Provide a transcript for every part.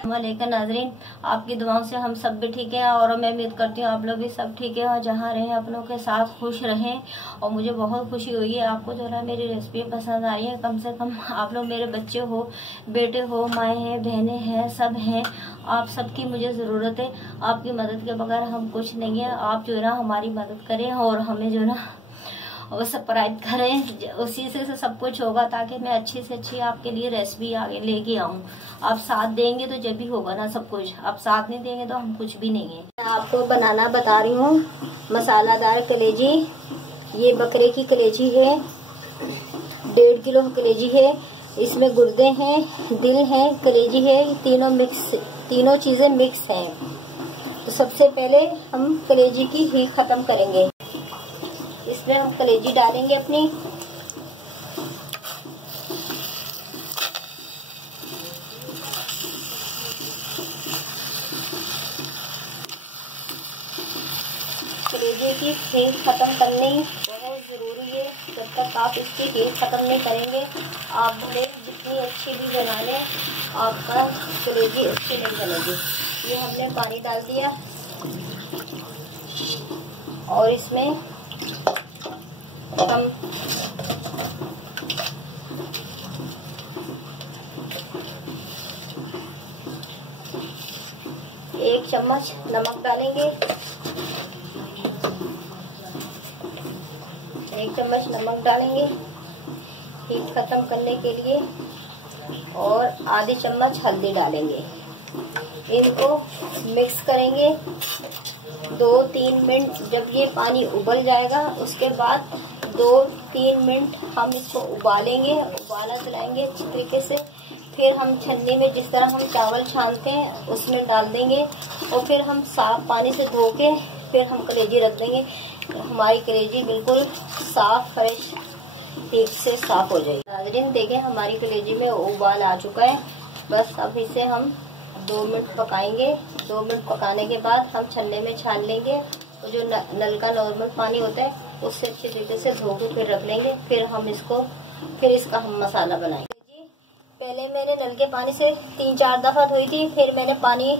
वालेकुम नाजरीन, आपकी दुआओं से हम सब भी ठीक हैं और मैं उम्मीद करती हूँ आप लोग भी सब ठीक है और जहाँ रहें अपनों के साथ खुश रहें। और मुझे बहुत खुशी हुई है आपको जो है मेरी रेसिपी पसंद आई है। कम से कम आप लोग मेरे बच्चे हो, बेटे हो, माएँ हैं, बहनें हैं, सब हैं। आप सबकी मुझे ज़रूरत है। आपकी मदद के बगैर हम कुछ नहीं है। आप जो है ना हमारी मदद करें और हमें जो है ना और सब्सक्राइब करें, उसी से सब कुछ होगा ताकि मैं अच्छी से अच्छी आपके लिए रेसिपी आगे लेके आऊँ। आप साथ देंगे तो जब भी होगा ना सब कुछ, आप साथ नहीं देंगे तो हम कुछ भी नहीं है। मैं आपको बनाना बता रही हूँ मसालादार कलेजी। ये बकरे की कलेजी है, 1.5 किलो कलेजी है। इसमें गुर्दे हैं, दिल है, कलेजी है, तीनों चीजें मिक्स हैं। तो सबसे पहले हम कलेजी की हीट खत्म करेंगे। इसमें हम कलेजी डालेंगे अपनी। कलेजी की हीट खत्म करनी बहुत जरूरी है। जब तक आप इसकी हीट खत्म नहीं करेंगे, आप भले जितनी अच्छी भी बना लें, आपका कलेजी अच्छी नहीं बनेगी। ये हमने पानी डाल दिया और इसमें हम एक चम्मच नमक डालेंगे। 1 चम्मच नमक डालेंगे हीट खत्म करने के लिए और आधी चम्मच हल्दी डालेंगे। इनको मिक्स करेंगे 2-3 मिनट। जब ये पानी उबल जाएगा उसके बाद 2-3 मिनट हम इसको उबालेंगे, उबाला चलाएंगे अच्छी तरीके से। फिर हम छन्नी में जिस तरह हम चावल छानते हैं उसमें डाल देंगे और फिर हम साफ पानी से धो के फिर हम कलेजी रख देंगे। हमारी कलेजी बिल्कुल साफ फ्रेश ठीक से साफ हो जाएगी। नाज़रीन देखें हमारी कलेजी में उबाल आ चुका है। बस अब इसे हम 2 मिनट पकाएंगे। 2 मिनट पकाने के बाद हम छन्ने में छान लेंगे और जो नल का नॉर्मल पानी होता है उससे अच्छी तरीके से धो के फिर रख लेंगे। फिर इसका हम मसाला बनाएंगे। जी पहले मैंने नल के पानी से 3-4 दफा धोई थी। फिर मैंने पानी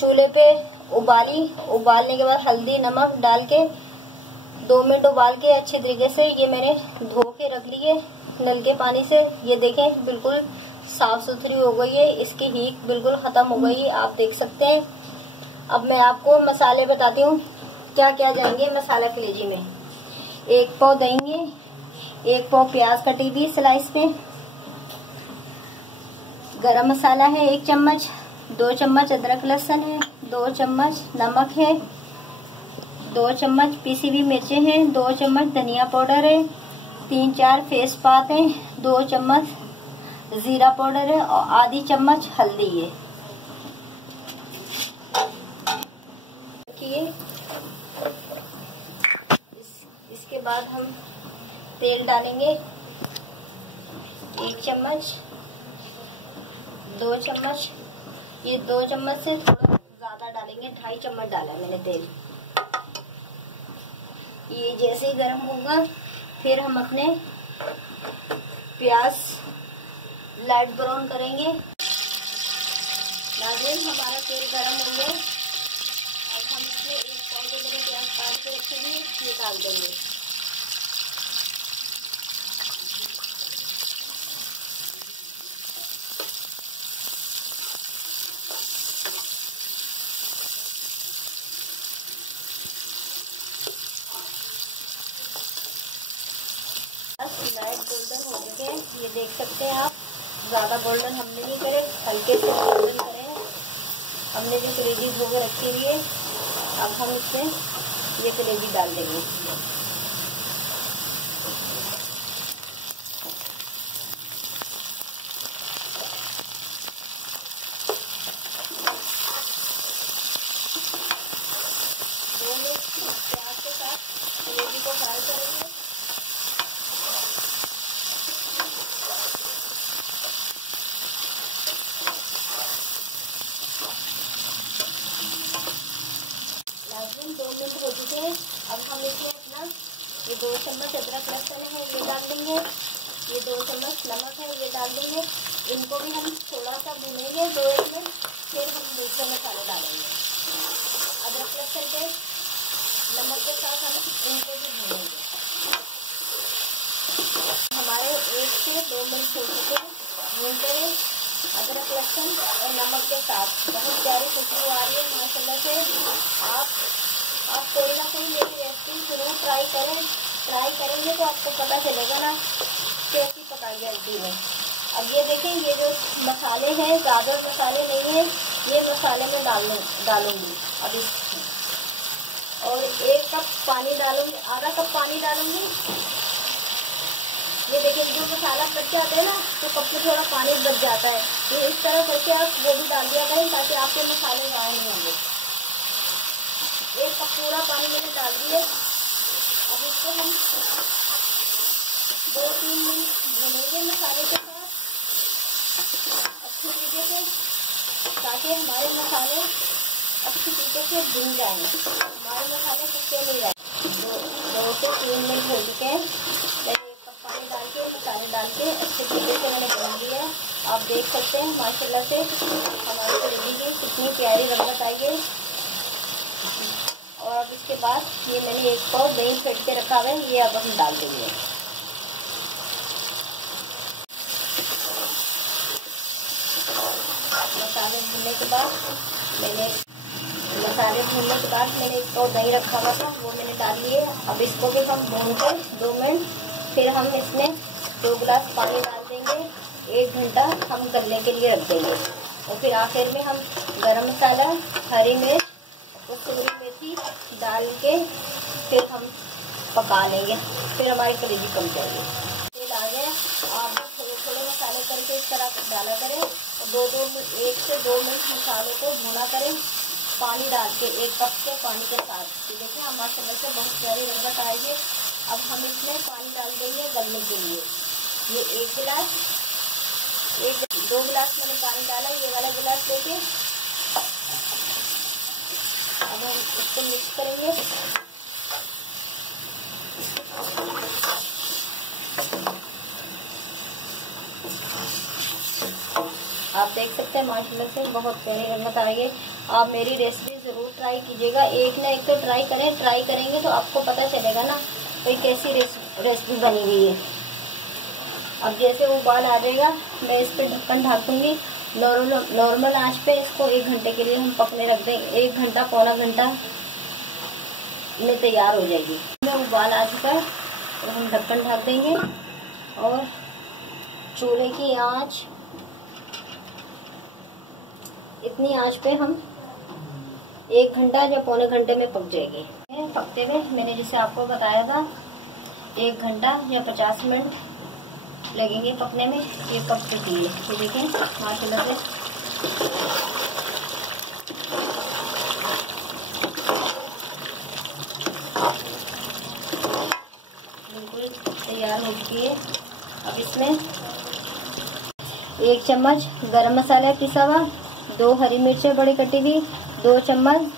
चूल्हे पे उबाली। उबालने के बाद हल्दी नमक डाल के 2 मिनट उबाल के अच्छे तरीके से ये मैंने धो के रख लिए नल के पानी से। ये देखें बिल्कुल साफ सुथरी हो गई है, इसकी हीट बिल्कुल खत्म हो गई है, आप देख सकते हैं। अब मैं आपको मसाले बताती हूँ क्या क्या जाएंगे मसाला कलेजी में। 1 पाव देंगे, 1 पाव प्याज कटी हुई स्लाइस पे, गरम मसाला है 1 चम्मच, 2 चम्मच अदरक लहसुन है, 2 चम्मच नमक है, 2 चम्मच पीसी हुई मिर्चें हैं, 2 चम्मच धनिया पाउडर है, 3-4 तेजपात है, 2 चम्मच जीरा पाउडर है और आधी चम्मच हल्दी है। इसके बाद हम तेल डालेंगे 1 चम्मच, 2 चम्मच। ये 2 चम्मच से थोड़ा ज्यादा डालेंगे, 2.5 चम्मच डाला मैंने तेल। ये जैसे ही गर्म होगा फिर हम अपने प्याज लाइट ब्राउन करेंगे। नाज़रीन हमारा तेल गर्म हो गया। अब हम इसमें 1 पाव जो मैंने प्याज काट के रखे थे ये डाल देंगे। लाइट गोल्डन हो चुके हैं, ये देख सकते हैं आप। ज्यादा गोल्डन हमने नहीं करे, हल्के से गोल्डन करे हैं। हमने जो कलेजी धो के रखी हुई है अब हम इसमें ये कलेजी डाल देंगे। प्याज के साथ कलेजी को फ्राई करेंगे। नाज़रीन 2 मिनट हो चुके हैं। अब हम इसमें अपना ये 2 चम्मच अदरक लहसुन है ये डाल देंगे, ये 2 चम्मच नमक है ये डाल देंगे। इनको भी हम थोड़ा सा भूनेंगे 2 मिनट, फिर हम दूसरे मसाले डालेंगे। अदरक लहसुन पेस्ट नमक के साथ हम इनको भी भूनेंगे। हमारे 1 से 2 मिनट हो चुके हैं भूनते हुए अदरक लहसुन और नमक के साथ। बहुत प्यारी खुशबू आ रही है माशाल्लाह से। आप कोई ना कोई मेरी रेसिपी जरूर ट्राई करें। ट्राई करेंगे तो आपको पता चलेगा ना कैसी पकाई जाती है। अब ये देखें, ये जो मसाले हैं ज़्यादा मसाले नहीं है, ये मसाले में डालूंगी अब इसमें। और 1 कप पानी डालूंगी, आधा कप पानी डालूंगी। ये देखिए, जो मसाला बच जाता है ना तो कप में थोड़ा पानी बच जाता है। तो इस तरह करके आप वो भी डाल दिया करें ताकि आपके मसाले गाढ़े नहीं होंगे। 1 कप पूरा पानी मैंने डाल दिया। अब इसको हम 2-3 मिनट भूनेंगे मसाले के साथ अच्छी तरीके से, ताकि हमारे मसाले अच्छी तरीके से भून जाएं, हमारे मसाले कच्चे नहीं रहे। 2 से 3 मिनट हो चुके हैं। मैंने 1 कप पानी डाल के मसाले डाल के अच्छे तरीके से मैंने भून दिया। आप देख सकते हैं माशाल्लाह से हमारी करेली की कितनी प्यारी रंगत आई है। और अब इसके बाद ये मैंने 1 पाव दही फेंट के रखा हुआ है, ये अब हम डाल देंगे। मसाले भूनने के बाद मैंने 1 पाव दही रखा हुआ था, वो मैंने डाल लिए। अब इसको भी हम भून कर 2 मिनट, फिर हम इसमें 2 गिलास पानी डाल देंगे। 1 घंटा हम गलने के लिए रख देंगे। और फिर आखिर में हम गरम मसाला, हरी मिर्च, कसूरी मेथी डाल के फिर हम पका लेंगे। फिर हमारी कलेजी पक जाएगी। तेल आ गया, आप थोड़े मसाले करके इस तरह डाला करें और 1 से 2 मिनट मसाले को भुना करें पानी डाल के 1 कप के पानी के साथ। तो देखिए हम माशाल्लाह से बहुत प्यारी रंगत आएगी। अब हम इसमें पानी डाल देंगे गलने के लिए। ये 2 गिलास मैंने पानी डाला, ये वाला गिलास लेके अब हम इसको मिक्स करेंगे। आप देख सकते हैं माशाल्लाह से बहुत प्यारी रंगत आई है। आप मेरी रेसिपी ज़रूर ट्राई कीजिएगा। एक ना एक तो ट्राई करें, ट्राई करेंगे तो आपको पता चलेगा ना भाई कैसी रेसिपी बनी हुई है। अब जैसे उबाल आ जाएगा मैं इस पर ढक्कन ढक दूंगी। नॉर्मल आंच पे इसको 1 घंटे के लिए हम पकने रख देंगे। 1 घंटा पौना घंटा में तैयार हो जाएगी। में उबाल आ चुका है तो हम ढक्कन ढक देंगे और चूल्हे की आंच इतनी आंच पे हम 1 घंटा या पौने घंटे में पक जाएगी। पकते हुए मैंने जैसे आपको बताया था 1 घंटा या 50 मिनट लगेंगे पकने में। ये पक चुकी है, तो देखें माशाल्लाह से बिल्कुल तैयार हो चुकी है। अब इसमें 1 चम्मच गरम मसाला पिसा हुआ, 2 हरी मिर्चें बड़ी कटी हुई, 2 चम्मच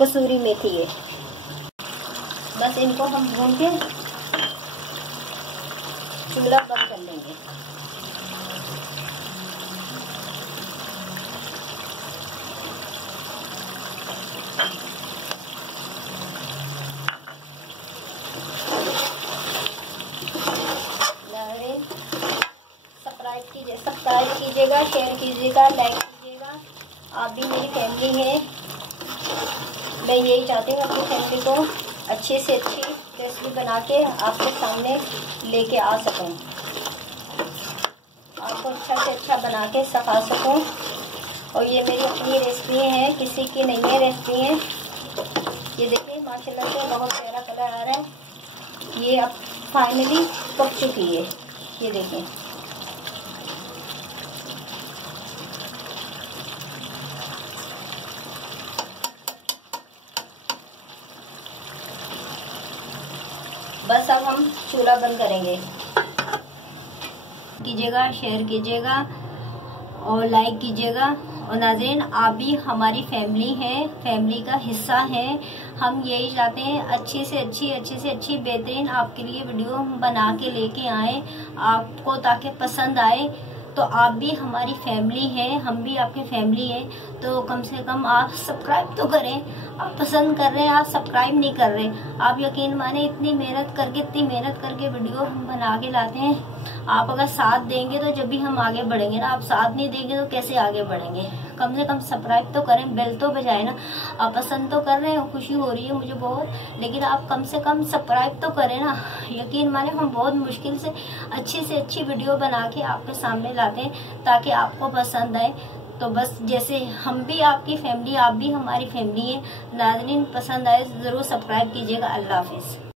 कसूरी मेथी है। बस इनको हम भून के चूल्हा बंद कर लेंगे। सब्सक्राइब कीजिएगा, शेयर कीजिएगा, लाइक कीजिएगा। आप भी मेरी फैमिली है। मैं यही चाहती हूँ अपनी फैमिली को अच्छी से अच्छी रेसिपी बना के आपके सामने लेके आ सकूं, आपको अच्छा से अच्छा बना के सिखा सकूं। और ये मेरी अपनी रेसिपी है, किसी की नहीं है रेसिपी है। ये देखिए माशाल्लाह से बहुत प्यारा कलर आ रहा है। ये अब फाइनली पक चुकी है, ये देखें। बस अब हम चूल्हा बंद करेंगे। कीजिएगा, शेयर कीजिएगा और लाइक कीजिएगा। और नाज़रीन, आप भी हमारी फैमिली है, फैमिली का हिस्सा है। हम यही चाहते हैं अच्छी से अच्छी बेहतरीन आपके लिए वीडियो बना के लेके आए आपको, ताकि पसंद आए। तो आप भी हमारी फैमिली हैं, हम भी आपकी फैमिली हैं, तो कम से कम आप सब्सक्राइब तो करें। आप पसंद कर रहे हैं, आप सब्सक्राइब नहीं कर रहे। आप यकीन माने इतनी मेहनत करके वीडियो हम बना के लाते हैं। आप अगर साथ देंगे तो जब भी हम आगे बढ़ेंगे ना, आप साथ नहीं देंगे तो कैसे आगे बढ़ेंगे। कम से कम सब्सक्राइब तो करें, बेल तो बजाए ना। आप पसंद तो कर रहे हैं, खुशी हो रही है मुझे बहुत, लेकिन आप कम से कम सब्सक्राइब तो करें ना। यकीन माने हम बहुत मुश्किल से अच्छी वीडियो बना के आपके सामने लाते हैं ताकि आपको पसंद आए। तो बस जैसे हम भी आपकी फैमिली, आप भी हमारी फैमिली है। नाज़रीन, पसंद आए जरूर सब्सक्राइब कीजिएगा। अल्लाह हाफिज।